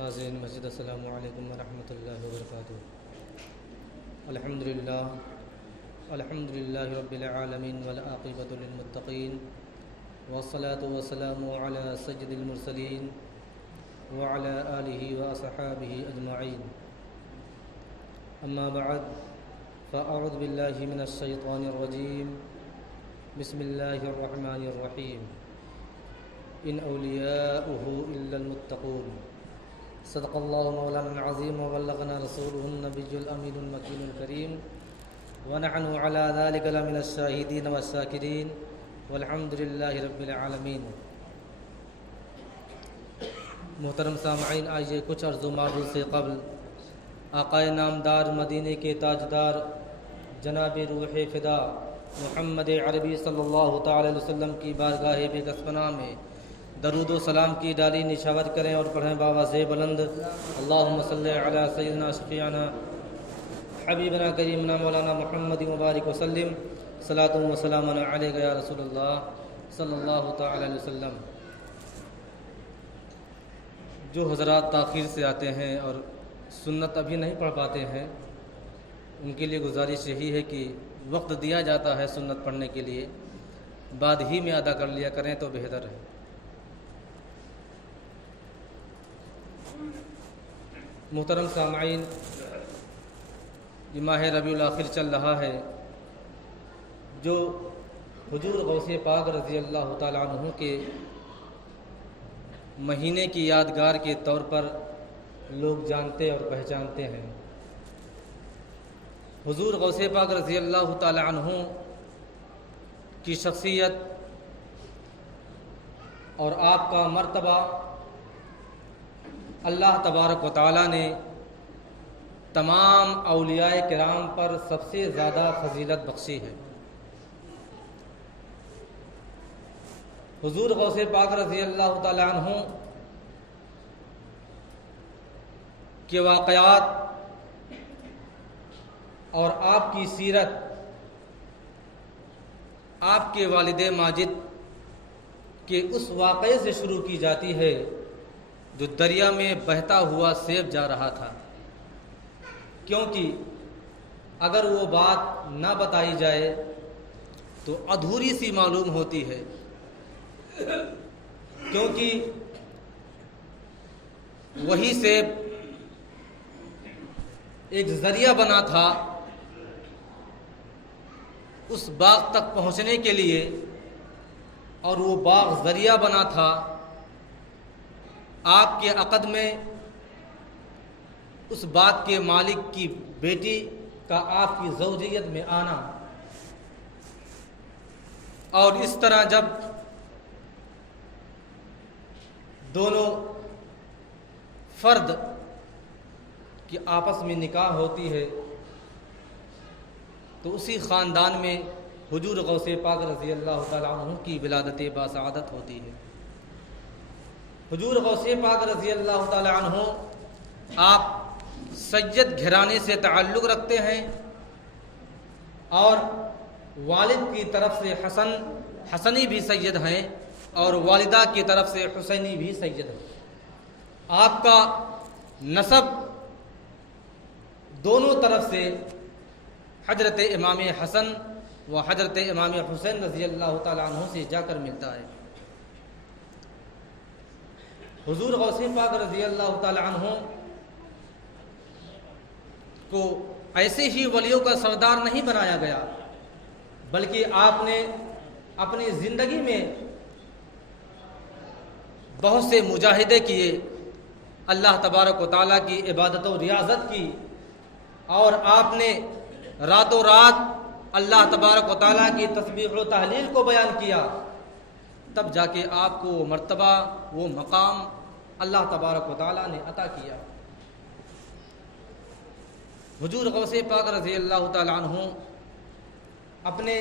حاضرین مسجد السلام علیکم ورحمۃ اللہ وبرکاتہ۔ الحمدللہ رب العالمین والعاقبۃ للمتقین والصلاة والسلام علی سید المرسلین وعلی آلہ واصحابہ اجمعین، اما بعد فاعوذ باللہ من الشیطان الرجیم، بسم اللہ الرحمن الرحیم، ان اولیاؤہ الا المتقون۔ صدق اللہ مولانا العظیم وبلغنا رسولہ النبی الامین المکین الکریم، ونحن علی ذلک لمن الشاہدین والشاکرین، والحمد للہ رب العالمین۔ محترم سامعین، آئیے کچھ عرض و معروض سے قبل آقائے نامدار مدینے کے تاجدار جناب روح فدا محمد عربی صلی اللہ تعالی علیہ وسلم کی بارگاہ بے کس پناہ میں درود و سلام کی ڈالی نشاور کریں اور پڑھیں بآواز بلند، اللہم صلی علی سیدنا شفیعنا حبیبنا کریمنا مولانا محمد مبارک وسلم، صلاۃ و سلام علیک یا رسول اللہ صلی اللہ تعالی علیہ وسلم۔ جو حضرات تاخیر سے آتے ہیں اور سنت ابھی نہیں پڑھ پاتے ہیں، ان کے لیے گزارش یہی ہے کہ وقت دیا جاتا ہے سنت پڑھنے کے لیے، بعد ہی میں ادا کر لیا کریں تو بہتر ہے۔ محترم سامعین، یہ ماہ ربیع الاخر چل رہا ہے، جو حضور غوث پاک رضی اللہ تعالیٰ عنہ کے مہینے کی یادگار کے طور پر لوگ جانتے اور پہچانتے ہیں۔ حضور غوث پاک رضی اللہ تعالیٰ عنہ کی شخصیت اور آپ کا مرتبہ اللہ تبارک و تعالیٰ نے تمام اولیاء کرام پر سب سے زیادہ فضیلت بخشی ہے۔ حضور غوث پاک رضی اللہ تعالیٰ عنہ کے واقعات اور آپ کی سیرت آپ کے والد ماجد کے اس واقعے سے شروع کی جاتی ہے جو دریا میں بہتا ہوا سیب جا رہا تھا، کیونکہ اگر وہ بات نہ بتائی جائے تو ادھوری سی معلوم ہوتی ہے، کیونکہ وہی سیب ایک ذریعہ بنا تھا اس باغ تک پہنچنے کے لیے، اور وہ باغ ذریعہ بنا تھا آپ کے عقد میں اس باغ کے مالک کی بیٹی کا آپ کی زوجیت میں آنا۔ اور اس طرح جب دونوں فرد کی آپس میں نکاح ہوتی ہے تو اسی خاندان میں حضور غوث پاک رضی اللہ تعالیٰ عنہ کی ولادت باسعادت ہوتی ہے۔ حضور غوث پاک رضی اللہ تعالیٰ عنہ آپ سید گھرانے سے تعلق رکھتے ہیں، اور والد کی طرف سے حسنی بھی سید ہیں اور والدہ کی طرف سے حسینی بھی سید ہیں۔ آپ کا نسب دونوں طرف سے حضرت امام حسن و حضرت امام حسین رضی اللہ تعالیٰ عنہ سے جا کر ملتا ہے۔ حضور غوث پاک رضی اللہ تعالیٰ عنہ کو ایسے ہی ولیوں کا سردار نہیں بنایا گیا، بلکہ آپ نے اپنی زندگی میں بہت سے مجاہدے کیے، اللہ تبارک و تعالیٰ کی عبادت و ریاضت کی، اور آپ نے راتوں رات اللہ تبارک و تعالیٰ کی تسبیح و تحلیل کو بیان کیا، تب جا کے آپ کو وہ مرتبہ، وہ مقام اللہ تبارک و تعالیٰ نے عطا کیا۔ حضور غوث پاک رضی اللہ تعالیٰ عنہ اپنے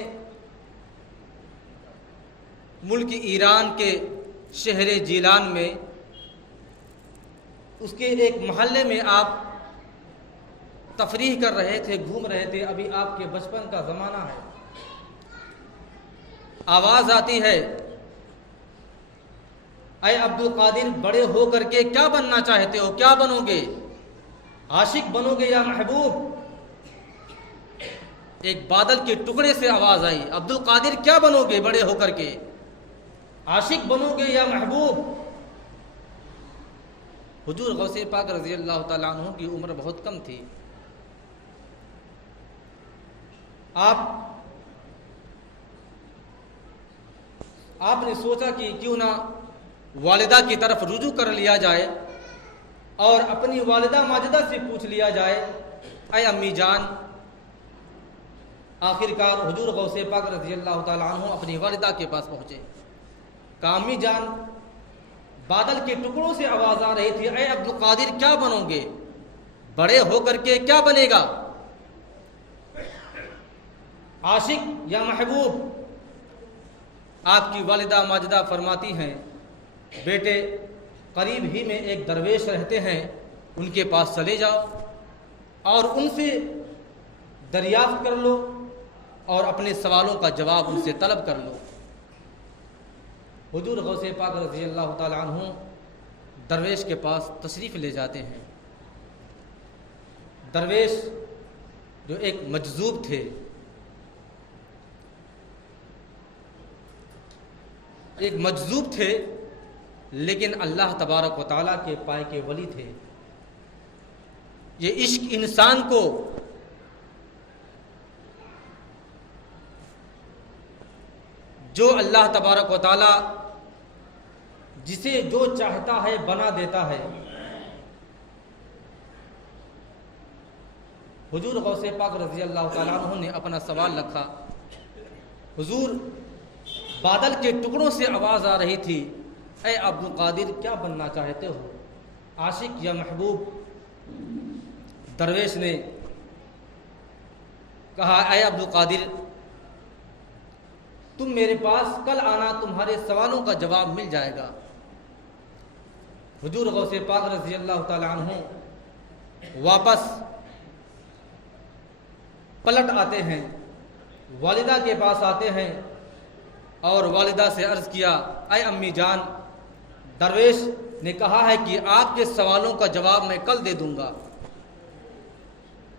ملک ایران کے شہر جیلان میں اس کے ایک محلے میں آپ تفریح کر رہے تھے، گھوم رہے تھے، ابھی آپ کے بچپن کا زمانہ ہے۔ آواز آتی ہے اے عبد القادر بڑے ہو کر کے کیا بننا چاہتے ہو، کیا بنو گے؟ عاشق بنو گے یا محبوب؟ ایک بادل کے ٹکڑے سے آواز آئی، عبد القادر کیا بنو گے بڑے ہو کر کے؟ عاشق بنو گے یا محبوب؟ حضور غوث پاک رضی اللہ تعالیٰ عنہ کی عمر بہت کم تھی. آپ نے سوچا کہ کیوں نہ والدہ کی طرف رجوع کر لیا جائے اور اپنی والدہ ماجدہ سے پوچھ لیا جائے، اے امی جان. آخر کار حضور غوث پاک رضی اللہ تعالیٰ عنہ اپنی والدہ کے پاس پہنچے. کہا امی جان، بادل کے ٹکڑوں سے آواز آ رہی تھی، اے عبد القادر کیا بنو گے؟ بڑے ہو کر کے کیا بنے گا؟ عاشق یا محبوب؟ آپ کی والدہ ماجدہ فرماتی ہیں، بیٹے قریب ہی میں ایک درویش رہتے ہیں، ان کے پاس چلے جاؤ اور ان سے دریافت کر لو اور اپنے سوالوں کا جواب ان سے طلب کر لو. حضور غوث پاک رضی اللہ تعالیٰ عنہ درویش کے پاس تشریف لے جاتے ہیں. درویش جو ایک مجذوب تھے، لیکن اللہ تبارک و تعالیٰ کے پائے کے ولی تھے. یہ عشق انسان کو جو اللہ تبارک و تعالیٰ جسے جو چاہتا ہے بنا دیتا ہے. حضور غوث پاک رضی اللہ تعالیٰ عنہ نے اپنا سوال رکھا، حضور بادل کے ٹکڑوں سے آواز آ رہی تھی، اے عبد القادر کیا بننا چاہتے ہو، عاشق یا محبوب؟ درویش نے کہا، اے عبد القادر تم میرے پاس کل آنا، تمہارے سوالوں کا جواب مل جائے گا. حضور غوث پاک رضی اللہ تعالیٰ عنہ واپس پلٹ آتے ہیں، والدہ کے پاس آتے ہیں اور والدہ سے عرض کیا، اے امی جان، درویش نے کہا ہے کہ آپ کے سوالوں کا جواب میں کل دے دوں گا.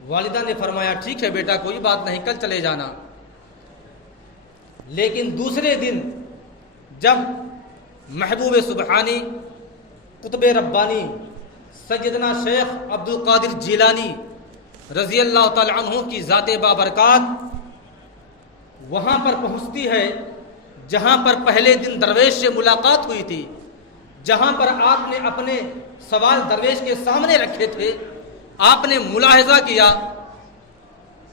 والدہ نے فرمایا، ٹھیک ہے بیٹا، کوئی بات نہیں، کل چلے جانا. لیکن دوسرے دن جب محبوب سبحانی قطب ربانی سیدنا شیخ عبد القادر جیلانی رضی اللہ تعالی عنہ کی ذات بابرکات وہاں پر پہنچتی ہے جہاں پر پہلے دن درویش سے ملاقات ہوئی تھی، جہاں پر آپ نے اپنے سوال درویش کے سامنے رکھے تھے، آپ نے ملاحظہ کیا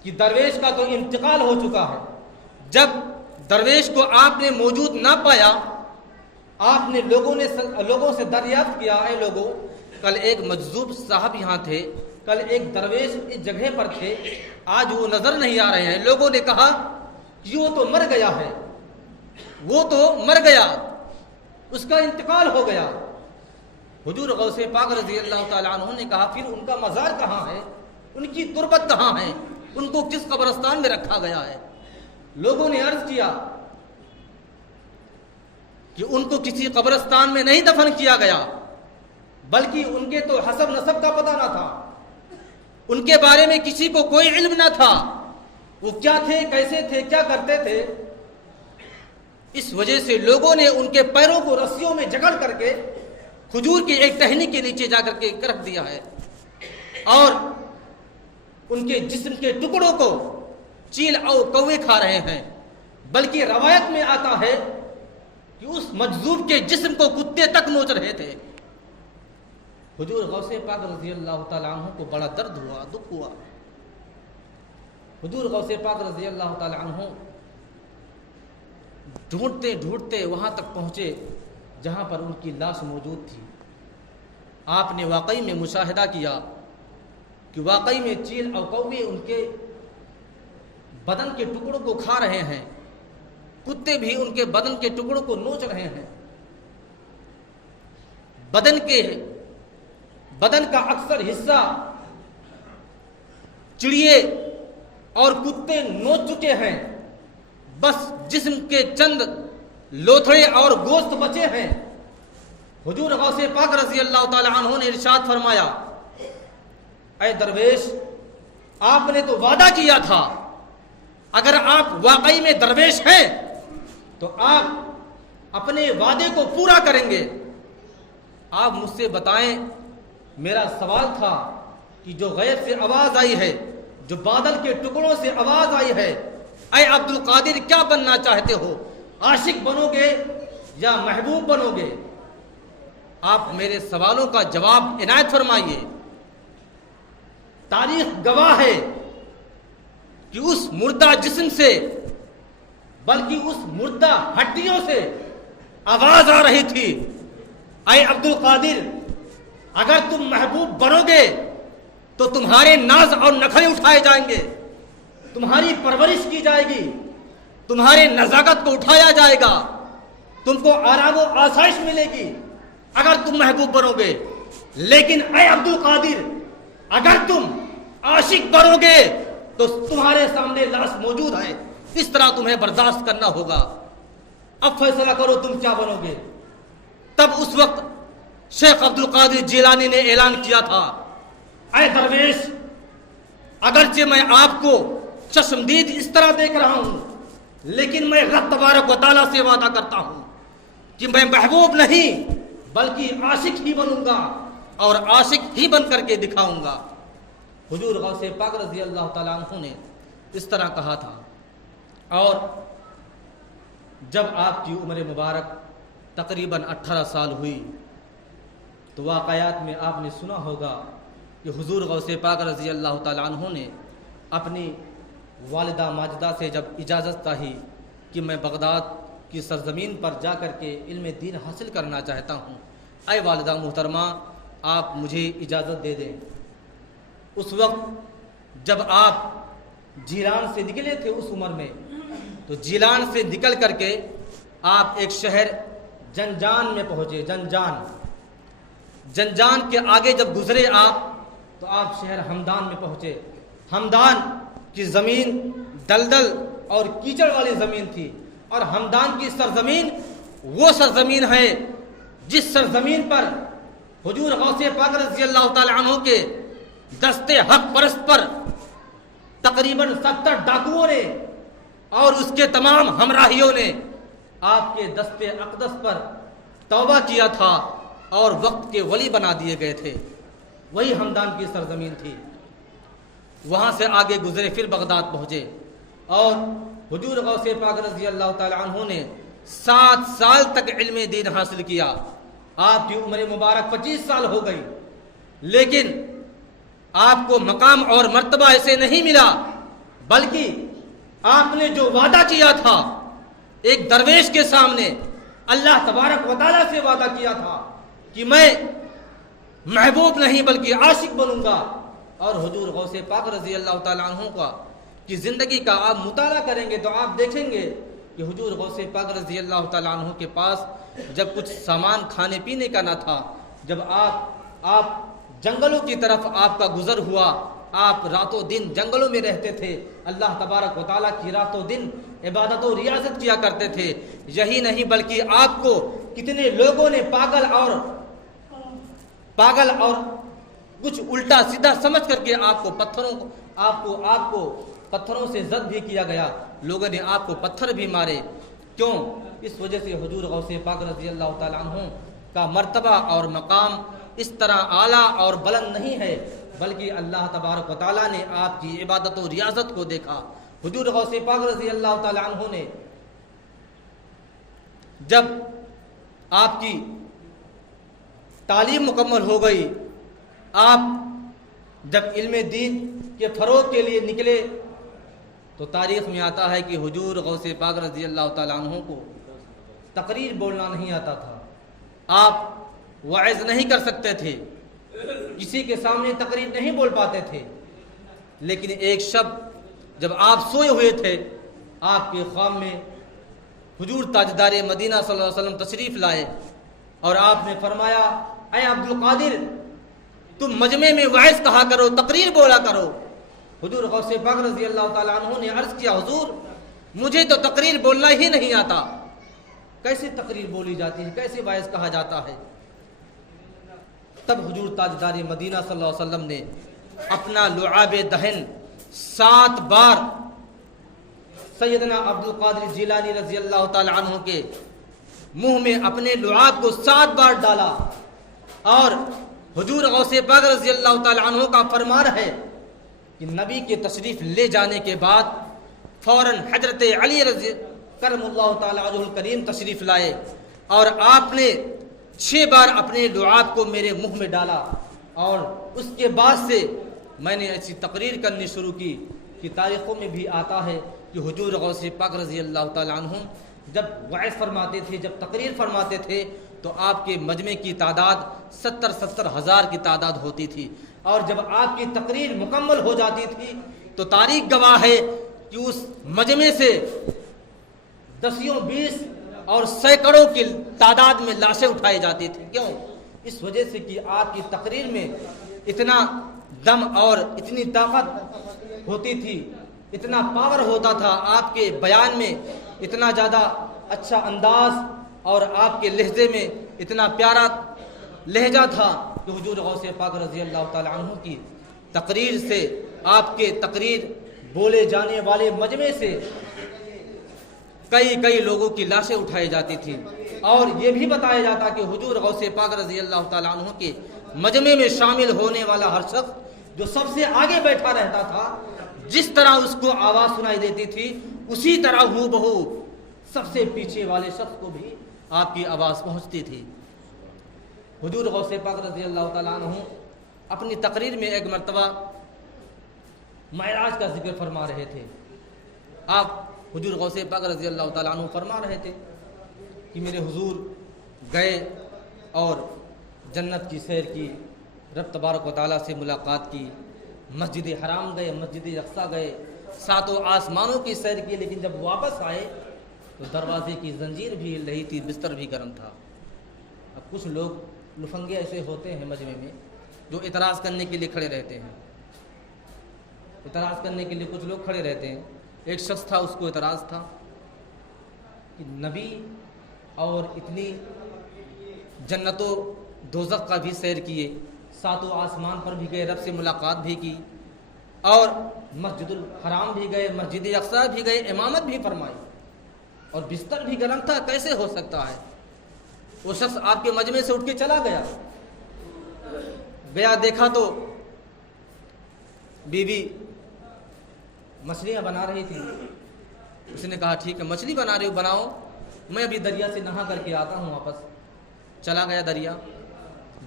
کہ درویش کا تو انتقال ہو چکا ہے. جب درویش کو آپ نے موجود نہ پایا، آپ نے لوگوں سے دریافت کیا، اے لوگوں، کل ایک مجذوب صاحب یہاں تھے، کل ایک درویش اس جگہ پر تھے، آج وہ نظر نہیں آ رہے ہیں. لوگوں نے کہا کہ وہ تو مر گیا ہے، وہ تو مر گیا، اس کا انتقال ہو گیا. حضور غوث پاک رضی اللہ تعالیٰ عنہ نے کہا، پھر ان کا مزار کہاں ہے، ان کی تربت کہاں ہے، ان کو کس قبرستان میں رکھا گیا ہے؟ لوگوں نے عرض کیا کہ ان کو کسی قبرستان میں نہیں دفن کیا گیا، بلکہ ان کے تو حسب نسب کا پتہ نہ تھا، ان کے بارے میں کسی کو کوئی علم نہ تھا، وہ کیا تھے، کیسے تھے، کیا کرتے تھے. اس وجہ سے لوگوں نے ان کے پیروں کو رسیوں میں جکڑ کر کے کھجور کی ایک ٹہنی کے نیچے جا کر کے رکھ دیا ہے اور ان کے جسم کے ٹکڑوں کو چیل اور کوے کھا رہے ہیں. بلکہ روایت میں آتا ہے کہ اس مجذوب کے جسم کو کتے تک نوچ رہے تھے. حضور غوث پاک رضی اللہ تعالیٰ عنہ کو بڑا درد ہوا، دکھ ہوا. حضور غوث پاک رضی اللہ تعالیٰ عنہ ڈھونڈتے ڈھونڈتے وہاں تک پہنچے جہاں پر ان کی لاش موجود تھی. آپ نے واقعی میں مشاہدہ کیا کہ واقعی میں چیل اور کوے ان کے بدن کے ٹکڑوں کو کھا رہے ہیں، کتے بھی ان کے بدن کے ٹکڑوں کو نوچ رہے ہیں. بدن کا اکثر حصہ چڑیے اور کتے نوچ چکے ہیں، بس جسم کے چند لوتھڑے اور گوشت بچے ہیں. حضور غوث پاک رضی اللہ تعالی عنہ نے ارشاد فرمایا، اے درویش، آپ نے تو وعدہ کیا تھا، اگر آپ واقعی میں درویش ہیں تو آپ اپنے وعدے کو پورا کریں گے۔ آپ مجھ سے بتائیں، میرا سوال تھا کہ جو غیب سے آواز آئی ہے، جو بادل کے ٹکڑوں سے آواز آئی ہے، اے عبد القادر کیا بننا چاہتے ہو؟ عاشق بنو گے یا محبوب بنو گے؟ آپ میرے سوالوں کا جواب عنایت فرمائیے۔ تاریخ گواہ ہے کہ اس مردہ جسم سے، بلکہ اس مردہ ہڈیوں سے آواز آ رہی تھی، اے عبد القادر، اگر تم محبوب بنو گے تو تمہارے ناز اور نخرے اٹھائے جائیں گے، تمہاری پرورش کی جائے گی، تمہارے نزاکت کو اٹھایا جائے گا، تم کو آرام و آسائش ملے گی اگر تم محبوب بنو گے۔ لیکن اے عبد القادر، اگر تم عاشق بنو گے تو تمہارے سامنے لاش موجود ہے، اس طرح تمہیں برداشت کرنا ہوگا، اب فیصلہ کرو تم کیا بنو گے۔ تب اس وقت شیخ عبد القادر جیلانی نے اعلان کیا تھا، اے درویش، اگرچہ میں آپ کو چشمدید اس طرح دیکھ رہا ہوں، لیکن میں رب تبارک و تعالیٰ سے وعدہ کرتا ہوں کہ میں محبوب نہیں بلکہ عاشق ہی بنوں گا اور عاشق ہی بن کر کے دکھاؤں گا۔ حضور غوث پاک رضی اللہ تعالیٰ عنہ نے اس طرح کہا تھا۔ اور جب آپ کی عمر مبارک تقریباً 18 سال ہوئی تو واقعات میں آپ نے سنا ہوگا کہ حضور غوث پاک رضی اللہ تعالیٰ عنہ نے اپنی والدہ ماجدہ سے جب اجازت چاہی کہ میں بغداد کی سرزمین پر جا کر کے علم دین حاصل کرنا چاہتا ہوں، اے والدہ محترمہ، آپ مجھے اجازت دے دیں۔ اس وقت جب آپ جیلان سے نکلے تھے اس عمر میں، تو جیلان سے نکل کر کے آپ ایک شہر جنجان میں پہنچے۔ جنجان کے آگے جب گزرے آپ تو آپ شہر ہمدان میں پہنچے۔ ہمدان کی زمین دلدل اور کیچڑ والی زمین تھی، اور ہمدان کی سرزمین وہ سرزمین ہے جس سرزمین پر حضور غوث پاک رضی اللہ تعالی عنہ کے دستے حق پرست پر تقریباً 70 ڈاکوؤں نے اور اس کے تمام ہمراہیوں نے آپ کے دستے اقدس پر توبہ کیا تھا اور وقت کے ولی بنا دیے گئے تھے۔ وہی ہمدان کی سرزمین تھی۔ وہاں سے آگے گزرے، پھر بغداد پہنچے، اور حضور غوث پاک رضی اللہ تعالی عنہ نے 7 سال تک علم دین حاصل کیا۔ آپ کی عمر مبارک 25 سال ہو گئی، لیکن آپ کو مقام اور مرتبہ ایسے نہیں ملا، بلکہ آپ نے جو وعدہ کیا تھا ایک درویش کے سامنے، اللہ تبارک و تعالیٰ سے وعدہ کیا تھا کہ میں محبوب نہیں بلکہ عاشق بنوں گا۔ اور حضور غوث پاک رضی اللہ تعالیٰ عنہ کی زندگی کا آپ مطالعہ کریں گے تو آپ دیکھیں گے کہ حضور غوث پاک رضی اللہ تعالیٰ عنہ کے پاس جب کچھ سامان کھانے پینے کا نہ تھا، جب آپ جنگلوں کی طرف آپ کا گزر ہوا، آپ راتوں دن جنگلوں میں رہتے تھے، اللہ تبارک و تعالیٰ کی راتوں دن عبادت و ریاضت کیا کرتے تھے۔ یہی نہیں بلکہ آپ کو کتنے لوگوں نے پاگل اور کچھ الٹا سیدھا سمجھ کر کے آپ کو پتھروں سے زد بھی کیا گیا، لوگوں نے آپ کو پتھر بھی مارے۔ کیوں؟ اس وجہ سے حضور غوث پاک رضی اللہ تعالیٰ عنہ کا مرتبہ اور مقام اس طرح اعلیٰ اور بلند نہیں ہے، بلکہ اللہ تبارک و تعالیٰ نے آپ کی عبادت و ریاضت کو دیکھا۔ حضور غوث پاک رضی اللہ تعالیٰ عنہ نے جب آپ کی تعلیم مکمل ہو گئی، آپ جب علم دین کے فروغ کے لیے نکلے تو تاریخ میں آتا ہے کہ حضور غوث پاک رضی اللہ تعالیٰ عنہ کو تقریر بولنا نہیں آتا تھا، آپ وعظ نہیں کر سکتے تھے، کسی کے سامنے تقریر نہیں بول پاتے تھے۔ لیکن ایک شب جب آپ سوئے ہوئے تھے، آپ کے خواب میں حضور تاجدار مدینہ صلی اللہ علیہ وسلم تشریف لائے اور آپ نے فرمایا، اے عبد القادر، تم مجمع میں وعظ کہا کرو، تقریر بولا کرو۔ حضور غوث پاک رضی اللہ تعالیٰ عنہ نے عرض کیا، حضور مجھے تو تقریر بولنا ہی نہیں آتا، کیسے تقریر بولی جاتی ہے، کیسے وعظ کہا جاتا ہے؟ تب حضور تاجدار مدینہ صلی اللہ علیہ وسلم نے اپنا لعاب دہن 7 بار سیدنا عبد القادر جیلانی رضی اللہ تعالی عنہ کے منہ میں اپنے لعاب کو 7 بار ڈالا، اور حضور غوث پاک رضی اللہ تعالی عنہ کا فرمان ہے کہ نبی کے تشریف لے جانے کے بعد فوراً حضرت علی رضی کرم اللہ تعالی عنہ الکریم تشریف لائے، اور آپ نے 6 بار اپنے لعاب کو میرے منہ میں ڈالا، اور اس کے بعد سے میں نے ایسی تقریر کرنی شروع کی کہ تاریخوں میں بھی آتا ہے کہ حضور غوث پاک رضی اللہ تعالی عنہ جب وعظ فرماتے تھے، جب تقریر فرماتے تھے، تو آپ کے مجمع کی تعداد 70 ہزار کی تعداد ہوتی تھی، اور جب آپ کی تقریر مکمل ہو جاتی تھی تو تاریخ گواہ ہے کہ اس مجمع سے 10 20 اور سینکڑوں کی تعداد میں لاشیں اٹھائی جاتی تھی۔ کیوں؟ اس وجہ سے کہ آپ کی تقریر میں اتنا دم اور اتنی طاقت ہوتی تھی، اتنا پاور ہوتا تھا، آپ کے بیان میں اتنا زیادہ اچھا انداز اور آپ کے لہجے میں اتنا پیارا لہجہ تھا کہ حضور غوث پاک رضی اللہ تعالی عنہ کی تقریر سے، آپ کے تقریر بولے جانے والے مجمع سے کئی لوگوں کی لاشیں اٹھائی جاتی تھیں، اور یہ بھی بتایا جاتا کہ حضور غوث پاک رضی اللہ تعالی عنہ کے مجمع میں شامل ہونے والا ہر شخص جو سب سے آگے بیٹھا رہتا تھا، جس طرح اس کو آواز سنائی دیتی تھی اسی طرح ہو بہو سب سے پیچھے والے شخص کو بھی آپ کی آواز پہنچتی تھی۔ حضور غوث پاک رضی اللہ تعالیٰ عنہ اپنی تقریر میں ایک مرتبہ معراج کا ذکر فرما رہے تھے۔ آپ حضور غوث پاک رضی اللہ تعالیٰ عنہ فرما رہے تھے کہ میرے حضور گئے اور جنت کی سیر کی، رب تبارک و تعالیٰ سے ملاقات کی، مسجد حرام گئے، مسجد اقصیٰ گئے، 7 آسمانوں کی سیر کی، لیکن جب واپس آئے تو دروازے کی زنجیر بھی ہل رہی تھی، بستر بھی گرم تھا۔ اب کچھ لوگ لفنگے ایسے ہوتے ہیں مجمع میں جو اعتراض کرنے کے لیے کھڑے رہتے ہیں، اعتراض کرنے کے لیے کچھ لوگ کھڑے رہتے ہیں۔ ایک شخص تھا، اس کو اعتراض تھا کہ نبی اور اتنی جنت و دوزخ کا بھی سیر کیے، 7 آسمان پر بھی گئے، رب سے ملاقات بھی کی، اور مسجد الحرام بھی گئے، مسجد اقصیٰ بھی گئے، امامت بھی فرمائی، اور بستر بھی گرم تھا، کیسے ہو سکتا ہے؟ وہ شخص آپ کے مجمع سے اٹھ کے چلا گیا، دیکھا تو بیوی مچھلیاں بنا رہی تھی۔ اس نے کہا ٹھیک ہے، مچھلی بنا رہی ہو بناؤ، میں ابھی دریا سے نہا کر کے آتا ہوں واپس۔ چلا گیا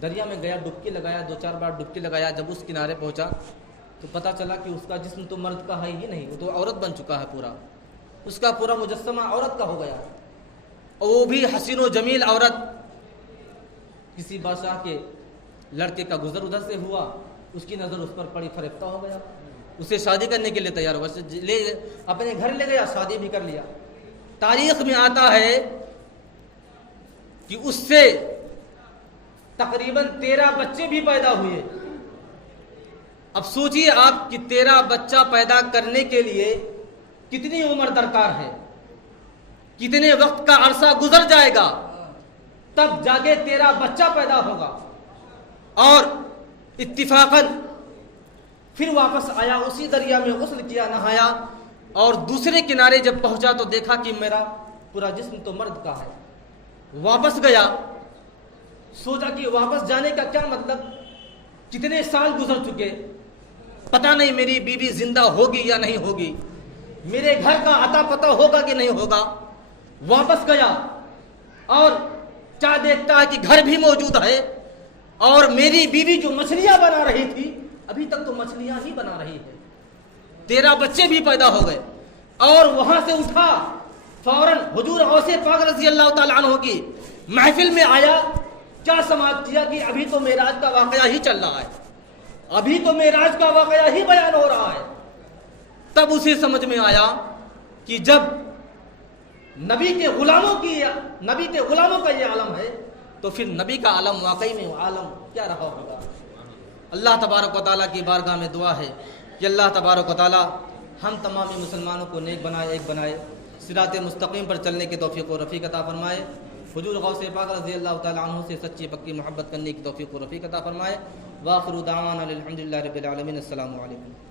دریا میں گیا، ڈبکی لگایا، 2-4 بار ڈبکی لگایا۔ جب اس کنارے پہنچا تو پتہ چلا کہ اس کا جسم تو مرد کا ہے ہی نہیں، وہ تو عورت بن چکا ہے، پورا اس کا پورا مجسمہ عورت کا ہو گیا، اور وہ بھی حسین و جمیل عورت۔ کسی بادشاہ کے لڑکے کا گزر ادھر سے ہوا، اس کی نظر اس پر پڑی، فریفتہ ہو گیا، اسے شادی کرنے کے لیے تیار ہوا، اپنے گھر لے گیا، شادی بھی کر لیا۔ تاریخ میں آتا ہے کہ اس سے تقریباً 13 بچے بھی پیدا ہوئے۔ اب سوچئے آپ کہ 13 بچہ پیدا کرنے کے لیے کتنی عمر درکار ہے، کتنے وقت کا عرصہ گزر جائے گا، تب جا کے 13 بچہ پیدا ہوگا۔ اور اتفاقاً پھر واپس آیا، اسی دریا میں غسل کیا، نہایا، اور دوسرے کنارے جب پہنچا تو دیکھا کہ میرا پورا جسم تو مرد کا ہے۔ واپس گیا، سوچا کہ واپس جانے کا کیا مطلب، کتنے سال گزر چکے، پتہ نہیں میری بیوی زندہ ہوگی یا نہیں ہوگی، میرے گھر کا عطا پتہ ہوگا کہ نہیں ہوگا۔ واپس گیا اور کیا دیکھتا ہے کہ گھر بھی موجود ہے، اور میری بیوی جو مچھلیاں بنا رہی تھی ابھی تک تو مچھلیاں ہی بنا رہی ہے، 13 بچے بھی پیدا ہو گئے۔ اور وہاں سے اٹھا، فوراً حضور غوث پاک رضی اللہ تعالیٰ عنہ کی محفل میں آیا، کیا سماعت کیا کہ ابھی تو معراج کا واقعہ ہی چل رہا ہے، ابھی تو معراج کا واقعہ ہی بیان ہو رہا ہے۔ تب اسے سمجھ میں آیا کہ جب نبی کے غلاموں کا یہ عالم ہے تو پھر نبی کا عالم واقعی میں عالم کیا رہا ہوگا۔ اللہ تبارک و تعالیٰ کی بارگاہ میں دعا ہے کہ اللہ تبارک و تعالیٰ ہم تمامی مسلمانوں کو نیک بنائے، ایک بنائے، صراط مستقیم پر چلنے کی توفیق و رفیق عطا فرمائے۔ فجور غوث پاک رضی اللہ تعالیٰ عنہ سے سچی پکی محبت کرنے کی توفیق و رفیق عطا فرمائے۔ وآخر دعوانا الحمدللہ رب العالمین۔ السلام علیکم۔